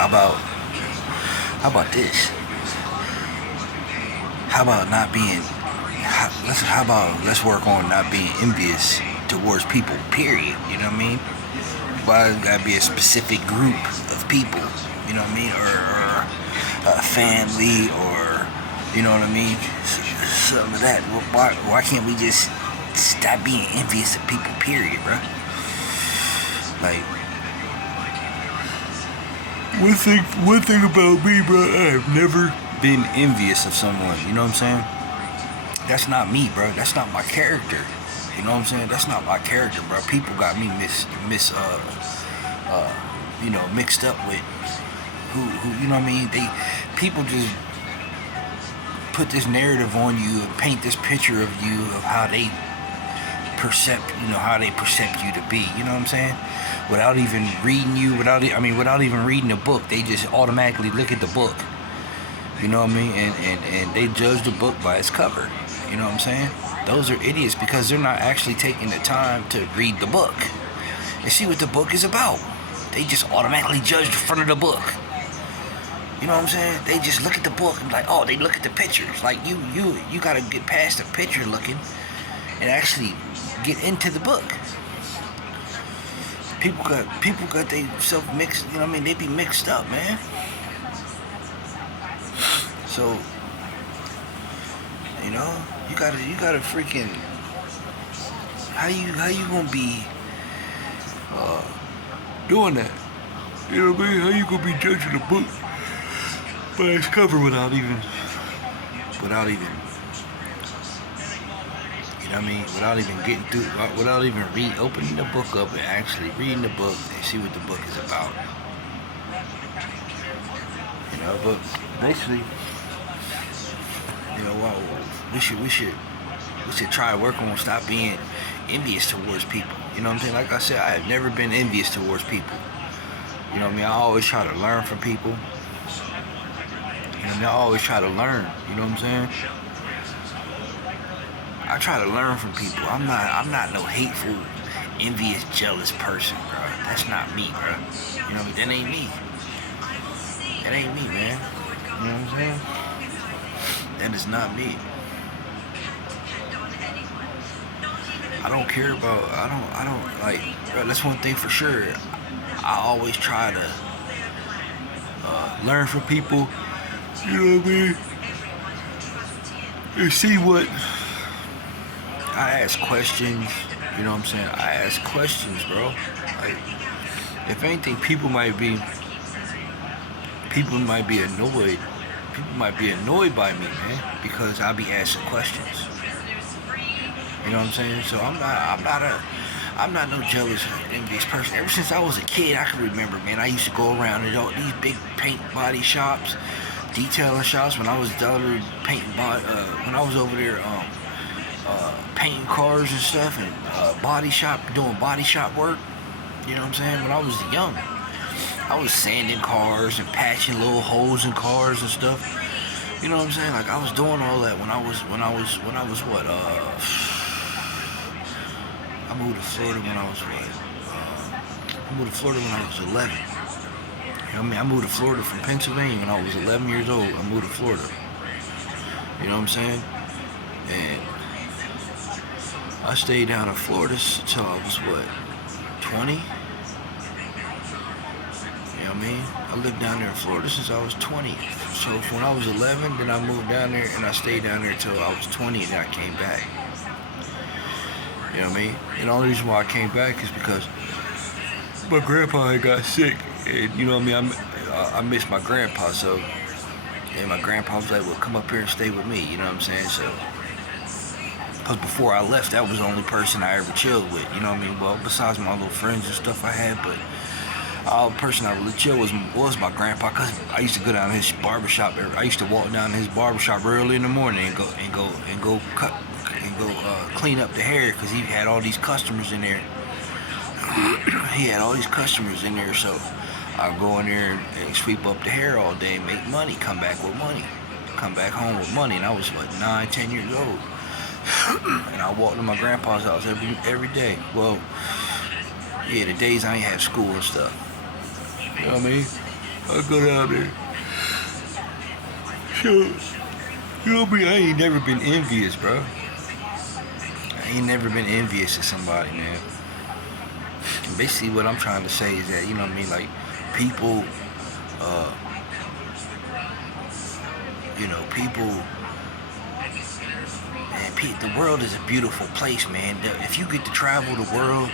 How about this? How about not being? How about let's work on not being envious towards people. Period. You know what I mean? Why it gotta be a specific group of people? You know what I mean? Or a family, or you know what I mean? Something of that. Why can't we just stop being envious of people? Period, bro. Like one thing about me, bro, I've never been envious of someone. You know what I'm saying? That's not me, bro. That's not my character. You know what I'm saying? That's not my character, bro. People got me mixed up with who. You know what I mean? People just put this narrative on you and paint this picture of you of how they perceive you to be. You know what I'm saying? Without even reading you, without even reading the book, they just automatically look at the book. You know what I mean? And they judge the book by its cover. You know what I'm saying? Those are idiots because they're not actually taking the time to read the book and see what the book is about. They just automatically judge the front of the book. You know what I'm saying? They just look at the book and be like, oh, they look at the pictures. Like you gotta get past the picture looking and actually get into the book. People got they self mixed. You know what I mean? They be mixed up, man. So, you know, you gotta freaking how you gonna be doing that? You know what I mean? How you gonna be judging a book by its cover without even you know what I mean? Without even getting through, without even opening the book up and actually reading the book and see what the book is about. You know, but basically, you know, well, we should try to work on stop being envious towards people. You know what I'm saying? Like I said, I have never been envious towards people. You know what I mean? I always try to learn from people. You know what I mean? I always try to learn. You know what I'm saying? I try to learn from people. I'm not no hateful, envious, jealous person, bro. That's not me, bro. You know what I mean? That ain't me. That ain't me, man. You know what I'm saying? That is not me. I don't care about. I don't like. Bro, that's one thing for sure. I always try to learn from people. You know what I mean? And see what. I ask questions, you know what I'm saying? I ask questions, bro. Like, if anything, people might be annoyed. People might be annoyed by me, man, because I be asking questions. You know what I'm saying? So I'm not no jealous, envious person. Ever since I was a kid, I can remember, man. I used to go around to all these big paint body shops, detailing shops. When I was down there painting body, when I was over there, painting cars and stuff, and body shop, doing body shop work. You know what I'm saying? When I was young, I was sanding cars and patching little holes in cars and stuff. You know what I'm saying? Like I was doing all that when I was what? I moved to Florida when I was what? I moved to Florida when I was 11. You know what I mean? I moved to Florida from Pennsylvania when I was 11 years old. I moved to Florida. You know what I'm saying? And I stayed down in Florida until I was what, 20? You know what I mean? I lived down there in Florida since I was 20. So when I was 11, then I moved down there and I stayed down there until I was 20 and then I came back. You know what I mean? And the only reason why I came back is because my grandpa had got sick. And you know what I mean? I missed my grandpa, so, and my grandpa was like, well, come up here and stay with me, you know what I'm saying? So, because before I left, that was the only person I ever chilled with, you know what I mean? Well, besides my little friends and stuff I had, but all the person I really chilled was my grandpa, because I used to go down to his barbershop. I used to walk down to his barbershop early in the morning and go clean up the hair, because he had all these customers in there. He had all these customers in there, so I'd go in there and sweep up the hair all day, make money, come back with money, come back home with money, and I was like 9, 10 years old. And I walked to my grandpa's house every day. Well, yeah, the days I ain't have school and stuff. You know what I mean? I go down there. So, you know me, I ain't never been envious, bro. I ain't never been envious of somebody, man. And basically, what I'm trying to say is that, you know what I mean, like, people, uh, people, man, the world is a beautiful place, man. If you get to travel the world,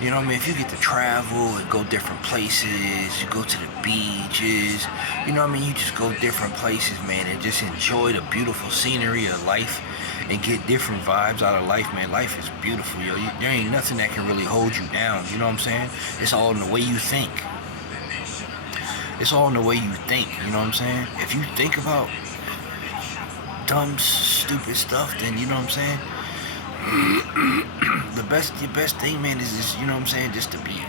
you know what I mean? If you get to travel and go different places, you go to the beaches, you know what I mean? You just go different places, man, and just enjoy the beautiful scenery of life and get different vibes out of life, man. Life is beautiful, yo. There ain't nothing that can really hold you down, you know what I'm saying? It's all in the way you think. It's all in the way you think, you know what I'm saying? If you think about dumb, stupid stuff, then you know what I'm saying? the best thing, man, is just, you know what I'm saying, just to be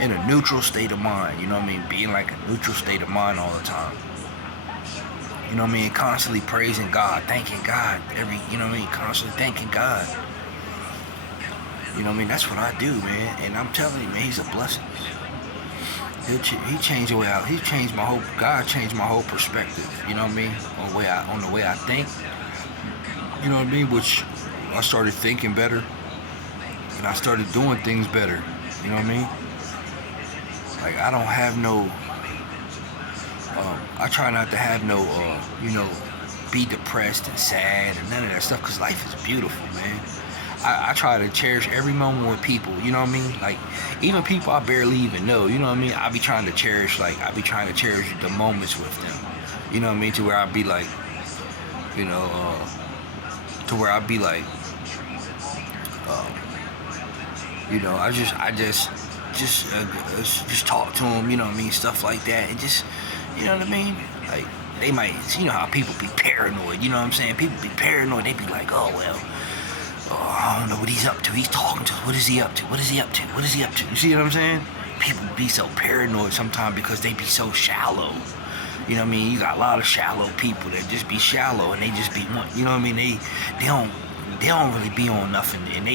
in a neutral state of mind, you know what I mean? Being like a neutral state of mind all the time. You know what I mean? Constantly praising God, thanking God, you know what I mean? Constantly thanking God. You know what I mean? That's what I do, man. And I'm telling you, man, he's a blessing. He changed the way he changed my whole, God changed my whole perspective, you know what I mean? On the way I think, you know what I mean? Which I started thinking better, and I started doing things better, you know what I mean? Like, I don't have no, I try not to have no, be depressed and sad and none of that stuff, because life is beautiful, man. I try to cherish every moment with people, you know what I mean? Like, even people I barely even know, you know what I mean? I be trying to cherish the moments with them, you know what I mean? To where I be like, I just talk to them, you know what I mean? Stuff like that, and just, you know what I mean? Like, they might, you know how people be paranoid, you know what I'm saying? People be paranoid, they be like, oh, well, I don't know what he's up to. He's talking to us. What is he up to? What is he up to? What is he up to? You see what I'm saying? People be so paranoid sometimes because they be so shallow. You know what I mean? You got a lot of shallow people that just be shallow and they just be one. You know what I mean? They don't really be on nothing, and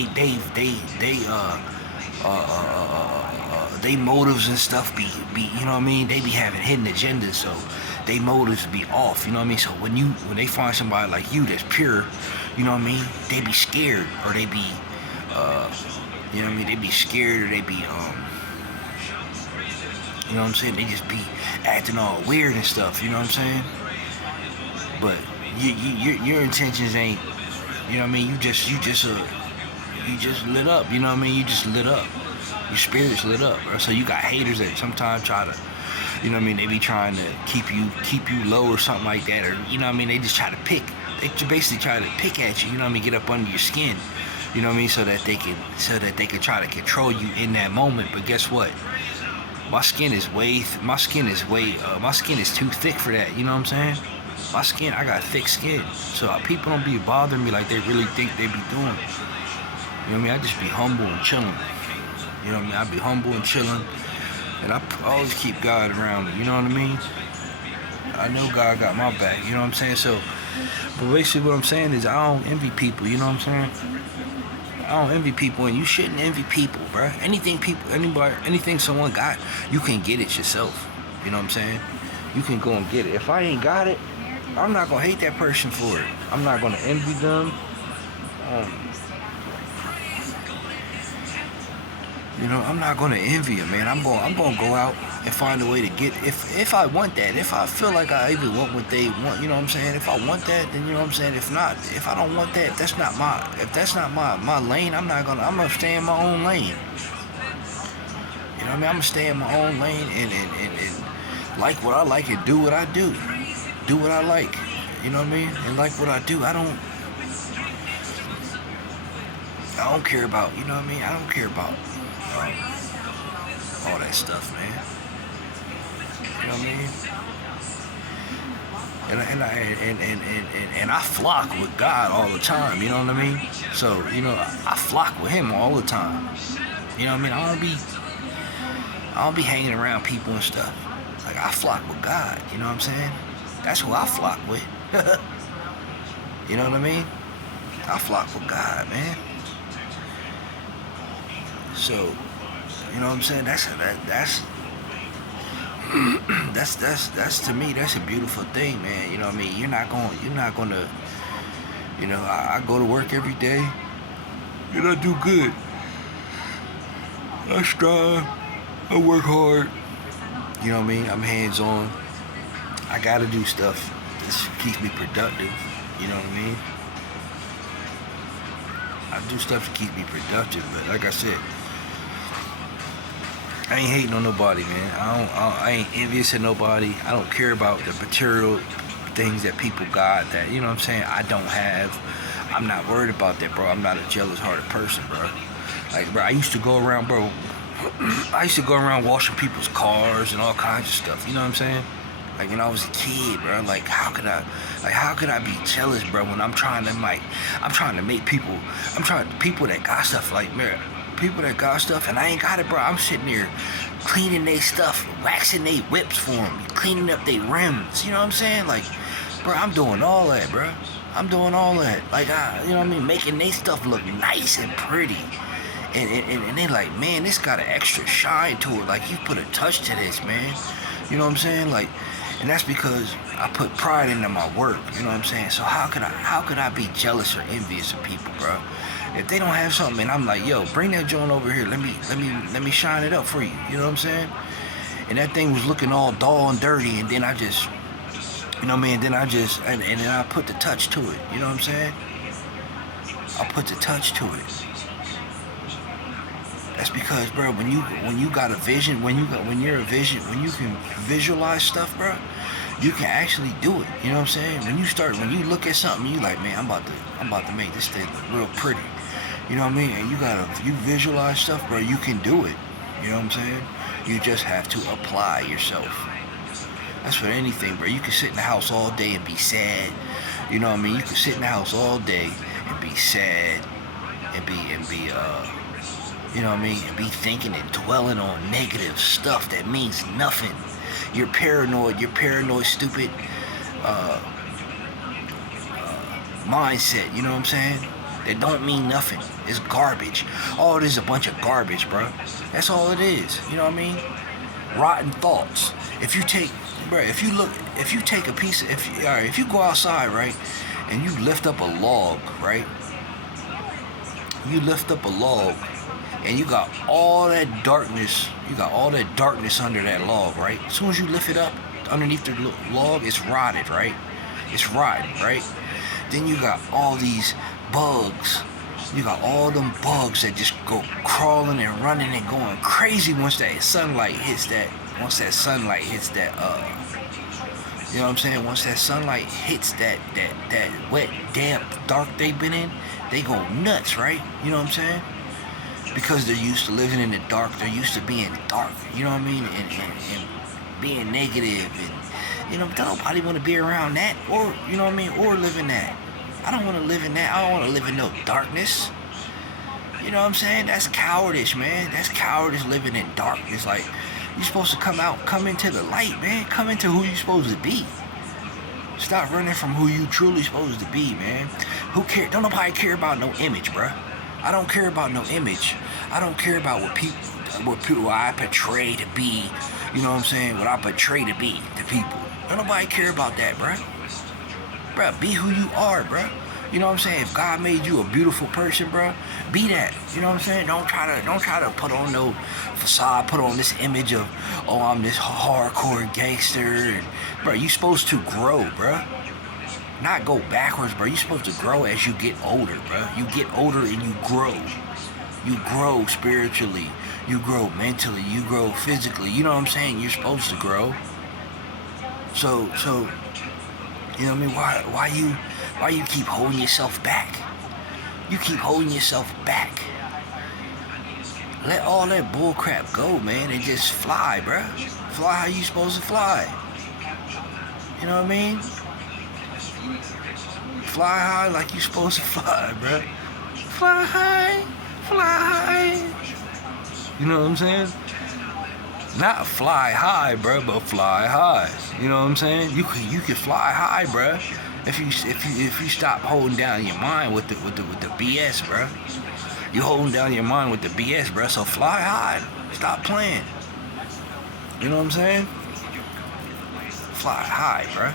they motives and stuff be you know what I mean? They be having hidden agendas, so they motives be off. You know what I mean? So when they find somebody like you that's pure, you know what I mean? They be scared, or they be, you know what I mean? They be scared, or they be, you know what I'm saying? They just be acting all weird and stuff, you know what I'm saying? But your intentions ain't, you know what I mean? You just lit up, you know what I mean? You just lit up. Your spirit's lit up, bro. So you got haters that sometimes try to, you know what I mean? They be trying to keep you low or something like that, or, you know what I mean? They just try to pick. They basically try to pick at you, you know what I mean, get up under your skin, you know what I mean, so that they can try to control you in that moment. But guess what? My skin is too thick for that, you know what I'm saying? I got thick skin, so people don't be bothering me like they really think they be doing. You know what I mean? I just be humble and chilling. You know what I mean? I be humble and chilling, and I always keep God around me, you know what I mean? I know God got my back, you know what I'm saying? So, but basically what I'm saying is I don't envy people, you know what I'm saying? I don't envy people, and you shouldn't envy people, bro. Anything someone got, you can get it yourself, you know what I'm saying? You can go and get it. If I ain't got it, I'm not gonna hate that person for it. I'm not gonna envy them. You know, I'm not gonna envy him, man. I'm gonna go out and find a way to get, if I want that, if I feel like I even want what they want, you know what I'm saying? If I want that, then you know what I'm saying? If not, if I don't want that, if that's not my lane, I'm gonna stay in my own lane. You know what I mean? I'm gonna stay in my own lane and like what I like and do what I do. Do what I like. You know what I mean? And like what I do, I don't care about, you know what I mean? I don't care about all that stuff, man. You know what I mean? And I flock with God all the time, you know what I mean? So, you know, I flock with him all the time. You know what I mean? I don't be hanging around people and stuff. Like, I flock with God, you know what I'm saying? That's who I flock with. You know what I mean? I flock with God, man. So, you know what I'm saying? That's that's to me, that's a beautiful thing, man. You know what I mean? You're not gonna, I go to work every day and I do good. I strive, I work hard. You know what I mean? I'm hands on. I gotta do stuff that keeps me productive. You know what I mean? I do stuff to keep me productive, but like I said, I ain't hating on nobody, man. I ain't envious of nobody. I don't care about the material things that people got that, you know what I'm saying, I don't have. I'm not worried about that, bro. I'm not a jealous hearted person, bro. Like, bro, I used to go around, bro. I used to go around washing people's cars and all kinds of stuff. You know what I'm saying? Like when I was a kid, bro. Like how could I be jealous, bro? When I'm trying to make people. People that got stuff, like, man, people that got stuff and I ain't got it, bro. I'm sitting there cleaning their stuff, waxing their whips for them, cleaning up their rims. You know what I'm saying? Like, bro, I'm doing all that, bro. I'm doing all that. Like, you know what I mean? Making their stuff look nice and pretty. And they like, man, this got an extra shine to it. Like, you put a touch to this, man. You know what I'm saying? Like, and that's because I put pride into my work. You know what I'm saying? So how could I be jealous or envious of people, bro? If they don't have something, and I'm like, yo, bring that joint over here. Let me shine it up for you. You know what I'm saying? And that thing was looking all dull and dirty, and then I just, you know what I mean? Then I just, and then I put the touch to it. You know what I'm saying? I put the touch to it. That's because, bro, when you got a vision, when you can visualize stuff, bro, you can actually do it. You know what I'm saying? When you look at something, you like, man, I'm about to make this thing look real pretty. You know what I mean? And you visualize stuff, bro, you can do it. You know what I'm saying? You just have to apply yourself. That's for anything, bro. You can sit in the house all day and be sad. You know what I mean? You can sit in the house all day and be sad and be you know what I mean, and be thinking and dwelling on negative stuff that means nothing. You're paranoid, stupid mindset, you know what I'm saying? That don't mean nothing. It's garbage. All it is a bunch of garbage, bro. That's all it is. You know what I mean? Rotten thoughts. If you take a piece, if you go outside, right, and you lift up a log, right? You lift up a log, and you got all that darkness. You got all that darkness under that log, right? As soon as you lift it up, underneath the log, it's rotted, right? It's rotten, right? Then you got all these bugs. You got all them bugs that just go crawling and running and going crazy once that sunlight hits that. Once that sunlight hits that. You know what I'm saying? Once that sunlight hits that wet, damp, dark they've been in, they go nuts, right? You know what I'm saying? Because they're used to living in the dark. They're used to being dark. You know what I mean? And being negative. And, you know, don't nobody want to be around that. Or, you know what I mean? Or live in that. I don't want to live in that. I don't want to live in no darkness. You know what I'm saying? That's cowardice, man. That's cowardice, living in darkness. Like, you're supposed to come into the light, man. Come into who you're supposed to be. Stop running from who you truly supposed to be, man. Who cares? Don't nobody care about no image, bruh. I don't care about no image. I don't care about what I portray to be. You know what I'm saying? What I portray to be to people. Don't nobody care about that, bruh. Bruh, be who you are, bruh. You know what I'm saying? If God made you a beautiful person, bruh, be that. You know what I'm saying? Don't try to put on no facade, put on this image of, oh, I'm this hardcore gangster. And, bruh, you supposed to grow, bruh. Not go backwards, bro. You're supposed to grow as you get older, bro. You get older and you grow. You grow spiritually. You grow mentally. You grow physically. You know what I'm saying? You're supposed to grow. So, you know what I mean? Why you keep holding yourself back? You keep holding yourself back. Let all that bull crap go, man, and just fly, bro. Fly how you supposed to fly. You know what I mean? Fly high like you supposed to fly, bro. Fly high, fly high. You know what I'm saying? Not fly high, bro, but fly high. You know what I'm saying? You can fly high, bro. If you stop holding down your mind with the BS, bro. You holding down your mind with the BS, bro. So fly high. Stop playing. You know what I'm saying? fly high, bro.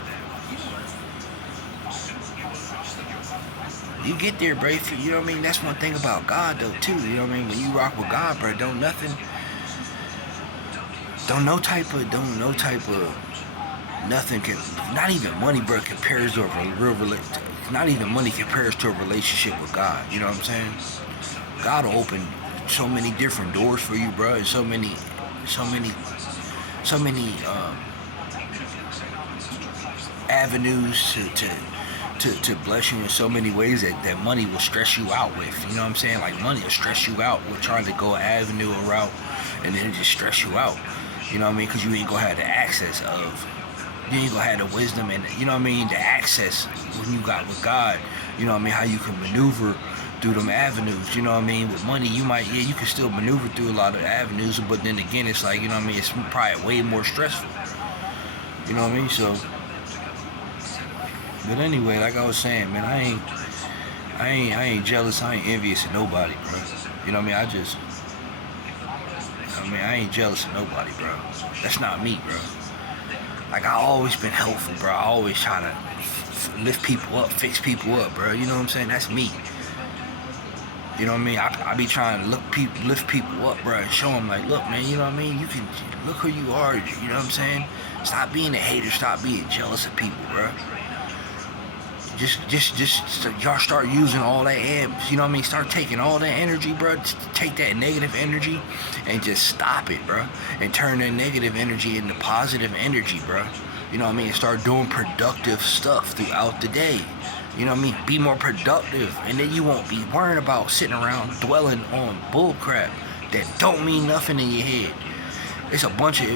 You get there, bro. You know what I mean? That's one thing about God, though, too. You know what I mean? When you rock with God, bro, don't no type of, nothing can, not even money, bro, compares to a real relationship. Not even money compares to a relationship with God. You know what I'm saying? God will open so many different doors for you, bro, and so many avenues to bless you in so many ways that money will stress you out with. You know what I'm saying? Like, money will stress you out with trying to go an avenue or route, and then it just stress you out. You know what I mean? Because you ain't gonna have the access of, you ain't gonna have the wisdom and, you know what I mean, the access when you got with God. You know what I mean? How you can maneuver through them avenues. You know what I mean? With money, you can still maneuver through a lot of avenues, but then again, it's like, you know what I mean, it's probably way more stressful. You know what I mean? So, but anyway, like I was saying, man, I ain't jealous, I ain't envious of nobody, bro. You know what I mean? I ain't jealous of nobody, bro. That's not me, bro. Like, I always been helpful, bro. I always try to lift people up, fix people up, bro. You know what I'm saying? That's me. You know what I mean? I be trying to lift people up, bro, and show them, like, look, man, you know what I mean? You can, look who you are, you know what I'm saying? Stop being a hater, stop being jealous of people, bro. Just y'all start using all that, you know what I mean? Start taking all that energy, bro. Take that negative energy and just stop it, bro. And turn that negative energy into positive energy, bro. You know what I mean? And start doing productive stuff throughout the day. You know what I mean? Be more productive, and then you won't be worrying about sitting around dwelling on bull crap that don't mean nothing in your head. It's a bunch of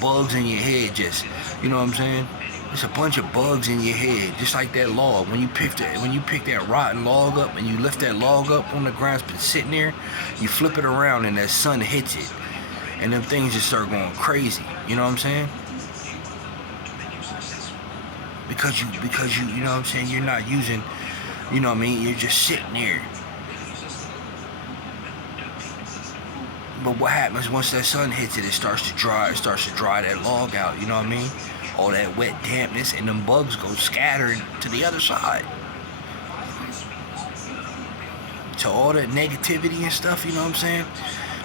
bugs in your head, just, you know what I'm saying? It's a bunch of bugs in your head, just like that log. When you pick that rotten log up and you lift that log up on the ground, it's been sitting there, you flip it around and that sun hits it, and them things just start going crazy. You know what I'm saying? Because you know what I'm saying, you're not using, you know what I mean, you're just sitting there. But what happens once that sun hits it, it starts to dry that log out, you know what I mean? All that wet dampness, and them bugs go scattering to the other side. So all that negativity and stuff, you know what I'm saying?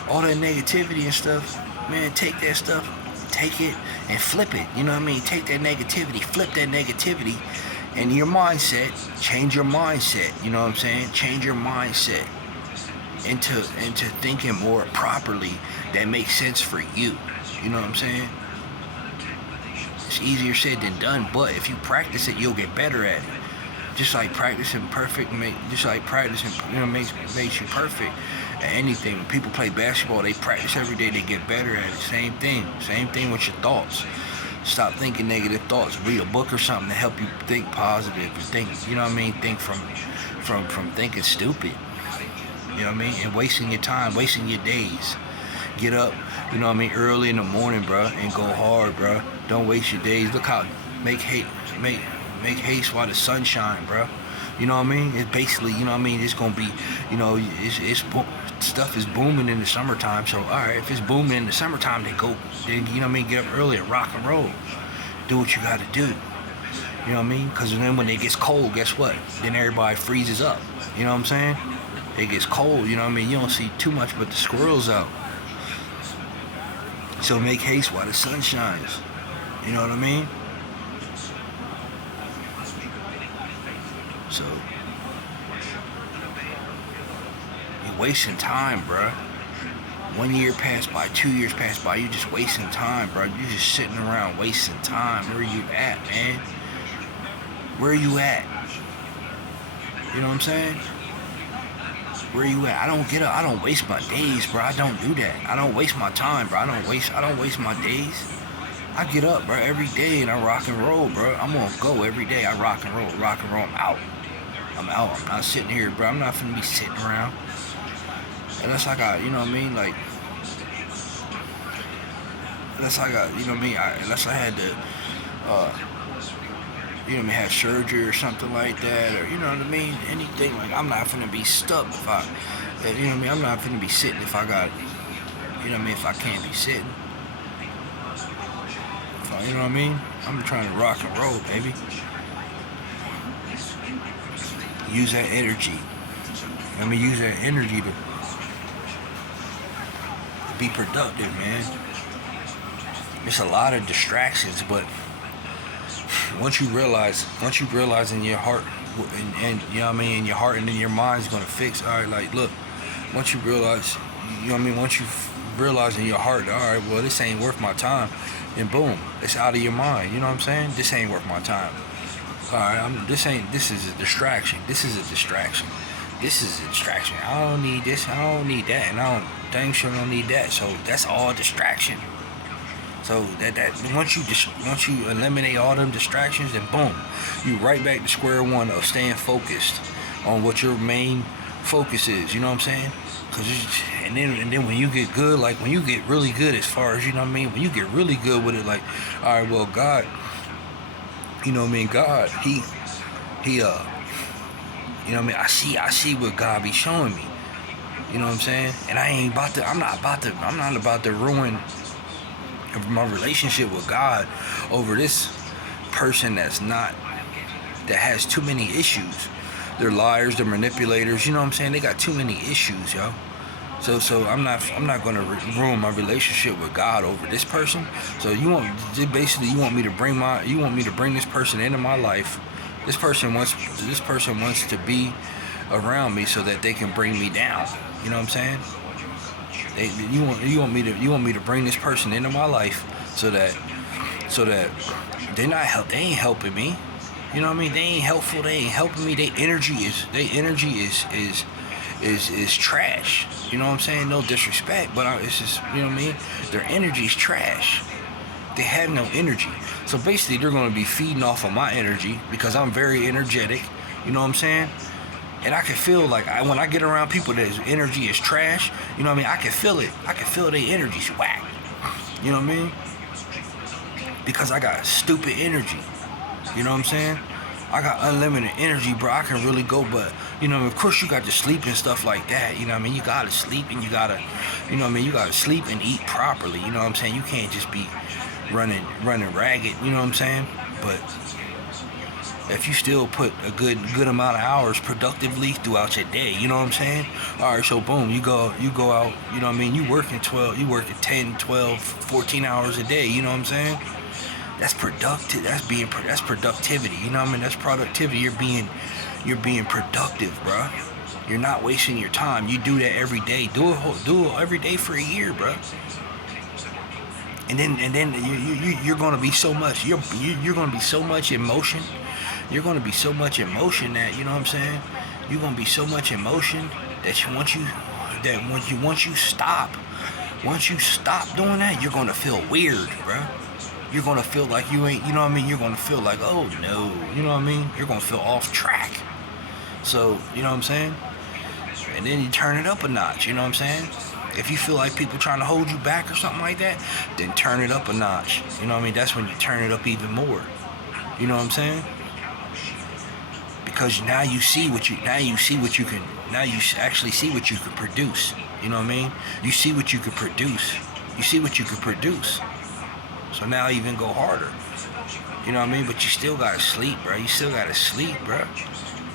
All that negativity and stuff, man, take that stuff, take it and flip it, you know what I mean? Take that negativity, flip that negativity, and your mindset, change your mindset, you know what I'm saying? Change your mindset into thinking more properly that makes sense for you, you know what I'm saying? It's easier said than done, but if you practice it, you'll get better at it. Just like practicing makes you perfect at anything. People play basketball, they practice every day, they get better at it. Same thing with your thoughts. Stop thinking negative thoughts. Read a book or something to help you think positive. Think, you know what I mean? Think from thinking stupid. You know what I mean? And wasting your time, wasting your days. Get up, you know what I mean, early in the morning, bro, and go hard, bro. Don't waste your days. Look how make haste while the sun shines, bro. You know what I mean? It's basically, you know what I mean, it's gonna be, you know, stuff is booming in the summertime. So all right, if it's booming in the summertime, then you know what I mean, get up early and rock and roll. Do what you gotta do. You know what I mean? Because then when it gets cold, guess what? Then everybody freezes up. You know what I'm saying? It gets cold, you know what I mean? You don't see too much but the squirrels out. So make haste while the sun shines. You know what I mean? So you're wasting time, bruh. 1 year passed by, 2 years passed by, you're just wasting time, bro. You're just sitting around wasting time. Where you at, man? Where you at? You know what I'm saying? Where you at? I don't waste my days, bro. I don't do that. I don't waste my time, bro. I don't waste my days. I get up, bro, every day and I rock and roll, bro. I'm gonna go every day. I rock and roll. I'm out. I'm not sitting here, bro. I'm not finna be sitting around. Unless I got, you know what I mean, like, unless I got, you know what I mean, unless I had to, you know what I mean, have surgery or something like that, or, you know what I mean, anything, like, I'm not finna be stuck you know what I mean, I'm not finna be sitting if I got, you know what I mean, if I can't be sitting. If You know what I mean? I'm trying to rock and roll, baby. Use that energy. Let me use that energy to be productive, man. There's a lot of distractions, but once you realize in your heart, and you know what I mean, in your heart and in your mind's gonna fix. All right, like look, once you realize, you know what I mean, once you realize in your heart, all right, well this ain't worth my time, then boom, it's out of your mind. You know what I'm saying? This ain't worth my time. All right, this is a distraction. This is a distraction. This is a distraction. I don't need this. I don't need that, and I dang sure don't need that. So that's all distraction. So that once you eliminate all them distractions, then boom, you right back to square one of staying focused on what your main focus is. You know what I'm saying? And then when you get good, like when you get really good, as far as, you know what I mean, when you get really good with it, like, all right, well God, you know what I mean, God, he you know what I mean, I see what God be showing me. You know what I'm saying? And I'm not about to ruin my relationship with God over this person that has too many issues. They're liars, they're manipulators, you know what I'm saying? They got too many issues, yo. So I'm not gonna ruin my relationship with God over this person. So you want me to bring this person into my life. This person wants to be around me so that they can bring me down. You know what I'm saying? You want me to bring this person into my life so that they ain't helping me. You know what I mean? They ain't helpful. They ain't helping me. Their energy is trash. You know what I'm saying? No disrespect, but it's just, you know what I mean? Their energy is trash. They have no energy. So basically, they're going to be feeding off of my energy because I'm very energetic. You know what I'm saying? And I can feel like when I get around people that energy is trash, you know what I mean? I can feel it. I can feel their energy's whack. You know what I mean? Because I got stupid energy. You know what I'm saying? I got unlimited energy, bro. I can really go, but, you know, of course you got to sleep and stuff like that. You know what I mean? You got to sleep and you got to, you know what I mean? You got to sleep and eat properly. You know what I'm saying? You can't just be running ragged. You know what I'm saying? But if you still put a good amount of hours productively throughout your day, you know what I'm saying? All right, so boom, you go out, you know what I mean? You working 10, 12, 14 hours a day, you know what I'm saying? That's productive. That's productivity. You know what I mean? That's productivity. You're being productive, bro. You're not wasting your time. You do that every day. Do it every day for a year, bro. And then you're gonna be so much. You're gonna be so much in motion. You're gonna be so much in motion that, you know what I'm saying? You're gonna be so much in motion that once you stop doing that, you're gonna feel weird, bro. You're gonna feel like you ain't, you know what I mean? You're gonna feel like, oh no, you know what I mean? You're gonna feel off track. So, you know what I'm saying? And then you turn it up a notch, you know what I'm saying? If you feel like people trying to hold you back or something like that, then turn it up a notch. You know what I mean? That's when you turn it up even more. You know what I'm saying? Because now you actually see what you can produce. You know what I mean? You see what you can produce. So now even go harder. You know what I mean? But you still gotta sleep, bro.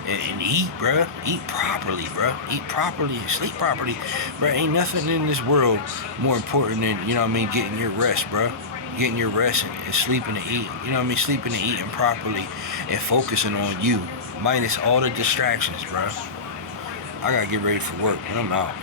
And eat, bro. Eat properly, bro. Eat properly and sleep properly, bro. Ain't nothing in this world more important than, you know what I mean, getting your rest, bro. Getting your rest and sleeping and eating. You know what I mean? Sleeping and eating properly and focusing on you, minus all the distractions, bro. I gotta get ready for work, and I'm out.